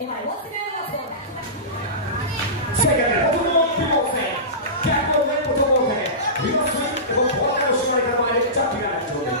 Anyway, once again, let's go back. Second, Otomo Pimose, Capital Lake Otomo, Pimose, এবং বড় সময় কামালে চাকরি রাখতে হবে।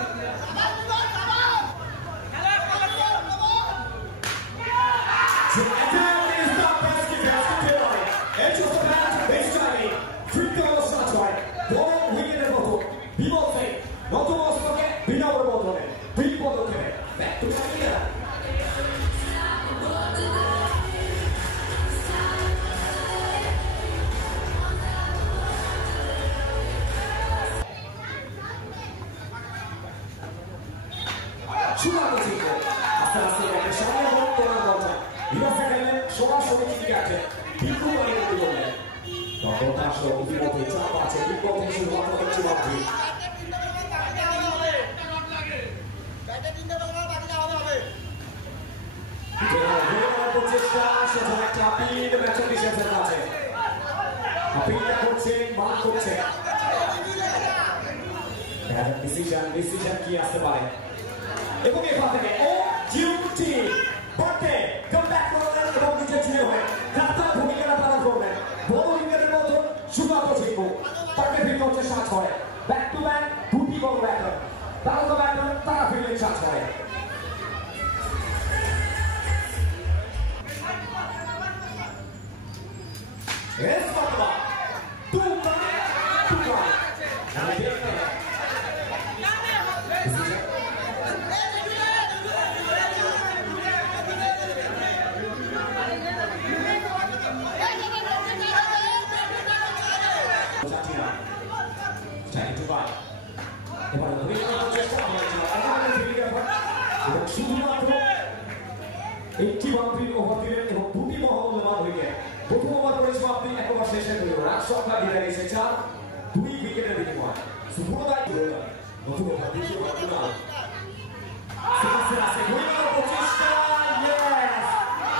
ডিসিশন কি আসতে পারে এবং এখান থেকে ও জিউটি পড়তে কাম ব্যাক করলেন এবং নিচে ছিঁড়ে হয়ে রাস্তার ভূমিকাটা পালন করলেন বড় উইঙ্গারের মতন সুব্রত জিকু পার্কে ফিল্ড হচ্ছে সাত হয় ব্যাক টু ব্যাক দুটি গোল ব্যাটার তারকা ব্যাটার তারা ফিল্ডিং সাত হয় এস বাবা তুকা একটি বাউন্ডারি ওভার দিলেন এবং দুটি মহামূল্যবান উইকেট প্রথম ওভার করেছিল আপনি একবার শেষে হইল রান সংখ্যা দিয়ে গেছে 4 2 উইকেটের বিনিময়ে সুপুরদায় নতুন ওভার দ্বিতীয় ওভার দিলাম সিরাসে গোল প্রচেষ্টা ইয়েস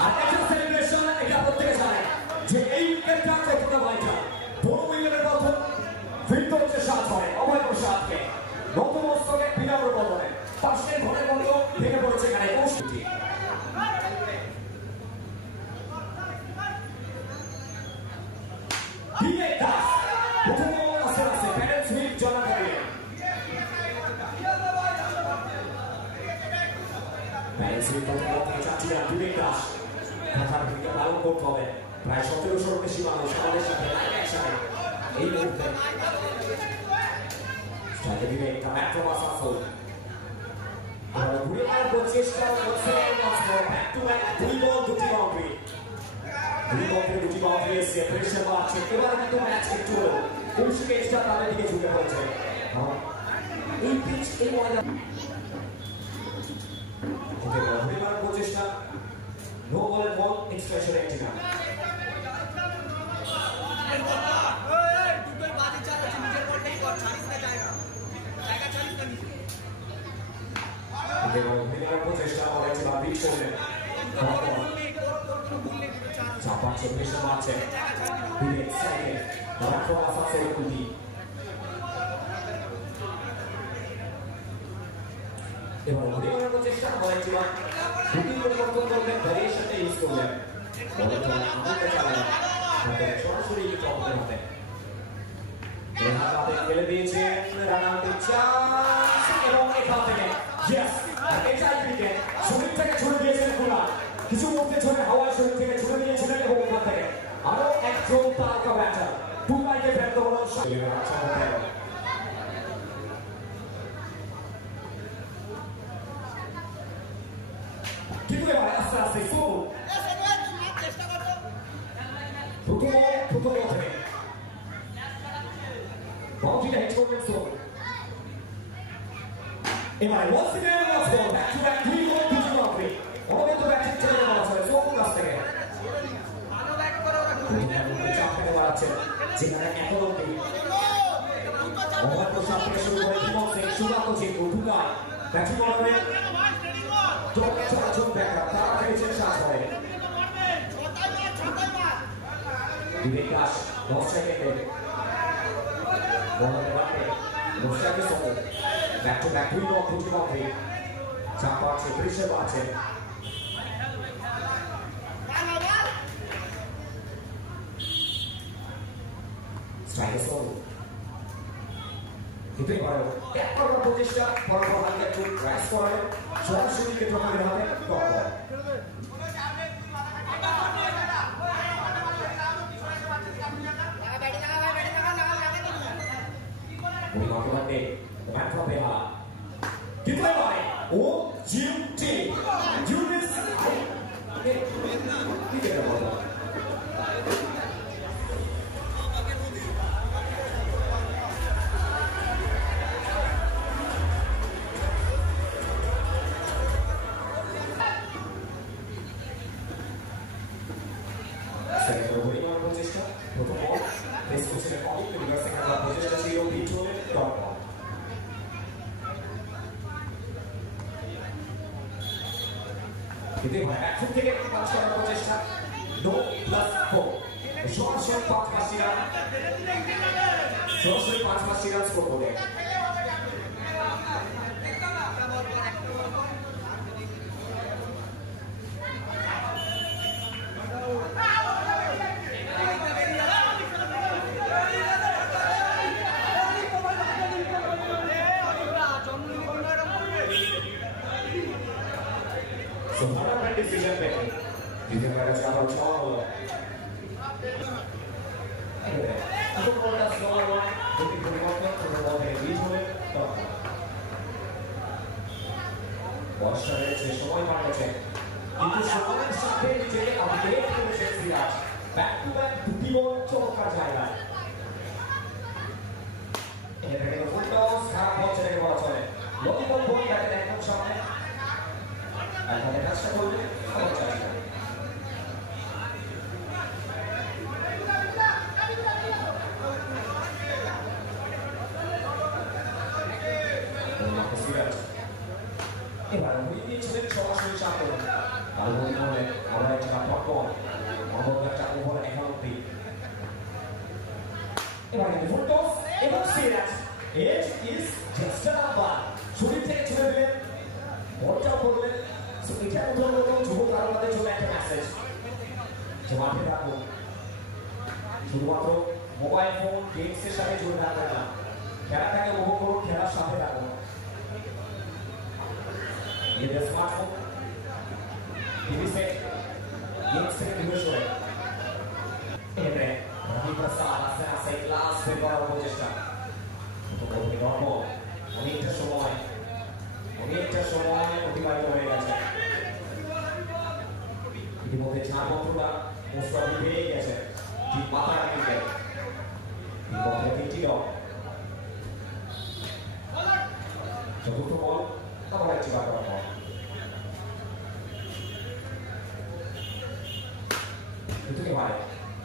আর একটা সেলিব্রেশন এটা প্রত্যেকে জানে যে এই উইকেটটা কতটা ভাইটাল বড় উইকেটের মতন ফিল্ড হচ্ছে 7 হয় অভয় প্রসাদকে নতুন মস্তকে বিরামের বদলে পাশের ঘরের মতো ভেঙে পড়েছে এখানে কৌশলটি প্রায় 17 বেশি মানুষ আমাদের সাথে একসাথে এই মুহূর্তে ঘুরে মারার চেষ্টা করছে ব্যাক টু ব্যাক দুই বল দুটি বাউন্ডারি দুটি বাউন্ডারি এসে প্রেশার বাড়ছে এবার কিন্তু ম্যাচ একটু হলো কৌশিক এক্সট্রা তাদের দিকে ঝুঁকে পড়েছে এই পিচ এই ময়দান ঘুরে মারার প্রচেষ্টা নো বলের বল এক্সট্রা শট একটি না প্রচেষ্টা করেছে বা বিট করলেন চাপাচ্ছে প্রেশার মারছে বিবেক সাইডে রাখো আসাদ সেরকুটি এবার ঘুরে মারার প্রচেষ্টা করেছে বা দুটি পরিবর্তন করলেন ভ্যারিয়েশনটা ইউজ করলেন সরাসরি টপকে হাতে হাতে ফেলে দিয়েছেন রান আউটের চান্স এবং এখান থেকে ইয়েস এটাই ক্রিকেট শরীর থেকে ছুড়ে দিয়েছেন খুলা কিছু মধ্যে ছড়ে হাওয়ায় শরীর থেকে ছুড়ে দিয়েছিলেন এবং ওখান থেকে আরো একজন তারকা ব্যাটার টুকাইকে ব্যর্থ হলেন কিন্তু এবার আস্তে আস্তে প্রথম থেকে বাউন্ডারিটা হিট করবেন সোল এবার once again let's go back to back দুই গোল দুটি বাউন্ডারি অনেক ব্যাটিং চলে যাচ্ছে সোল কাছ থেকে ভালো ব্যাট করে ওরা চাপ থেকে বাড়াচ্ছে যেখানে এত অবধি অমর প্রসাদ থেকে শুরু করে বিমল সিং সুব্রত জিকু ঢুকায় ব্যাটিং অর্ডারে দলে চারজন ব্যাটার তারা খেলেছেন 7 হয় বিবেক দাস 10 সেকেন্ডে বলারে বাটে রোশাকে সঙ্গে ব্যাক টু ব্যাক দুই বল দুটি বাউন্ডারি চাপ আছে প্রেসার আছে স্ট্রাইকে সোল কিন্তু এবারে এক করার প্রচেষ্টা পরপর হালকা একটু রাইস করে সরাসরি কে ঠকানোর হাতে কর Melakukan dengan Fabreha. Kita mulai. Oh, GT. Junis. Oke. Kita dah bola. Saya berbunyi dengan posisi protokol. Diskusi dengan Oli kedua sekarang posisi CEO Bito dot. Kita mulai action থেকে পাস করার প্রচেষ্টা no plus 4 সরাসরি 5 run সরাসরি 5 run score করে Sebenarnya decision making, jika mereka siapa cowok, untuk komunitas cowok, untuk berikutnya untuk orang visual, bos saya semua yang mana cek, itu semua sampai jadi update proses dia, back to back bukti bol cowok kerjanya. Ini mereka foto sekarang bol cek ke bawah cowok, lebih bol dari ekor sama. Ada kaca boleh, kalau cari. Terima kasih. Baru ini sudah solusi satu. Baru ini mulai cepat pokok, mau ngecek umur ekonomi. Baru ini foto, sirat. It is just a number. Sulit cek boleh boleh. এটা উদাহরণ যুবক আলোদের জন্য একটা message যে মাঠে থাকুন শুধুমাত্র mobile phone গেমসের সাথে জড়িয়ে থাকবেন না খেলাটাকে উপভোগ করুন খেলার সাথে থাকুন নিজেদের স্মার্টফোন টিভি সেট গেমস থেকে দূরে সরে এখানে রবি প্রসাদ আস্তে আস্তে ক্লাস বের করার প্রচেষ্টা অনেকটা সময় অতিবাহিত হয়ে গেছে ইতিমধ্যে ছাড়পত্রটা মোস্তাফি পেয়ে গেছে ঠিক মাথায় রাখতে বিপক্ষে তিনটি দল চতুর্থ বল তারপর একটি বাদ করা বল কিন্তু এবারে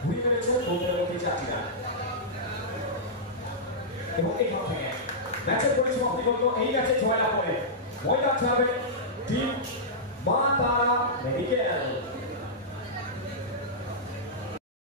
ঘুরে ফেলেছে গোলটের মধ্যে 4টি রান এবং এইখান থেকে ম্যাচের পরিসমাপ্তি করলো এই ম্যাচে জয়লাভ করে ময়দান ছাড়বে টিম মাতারা মেডিকেল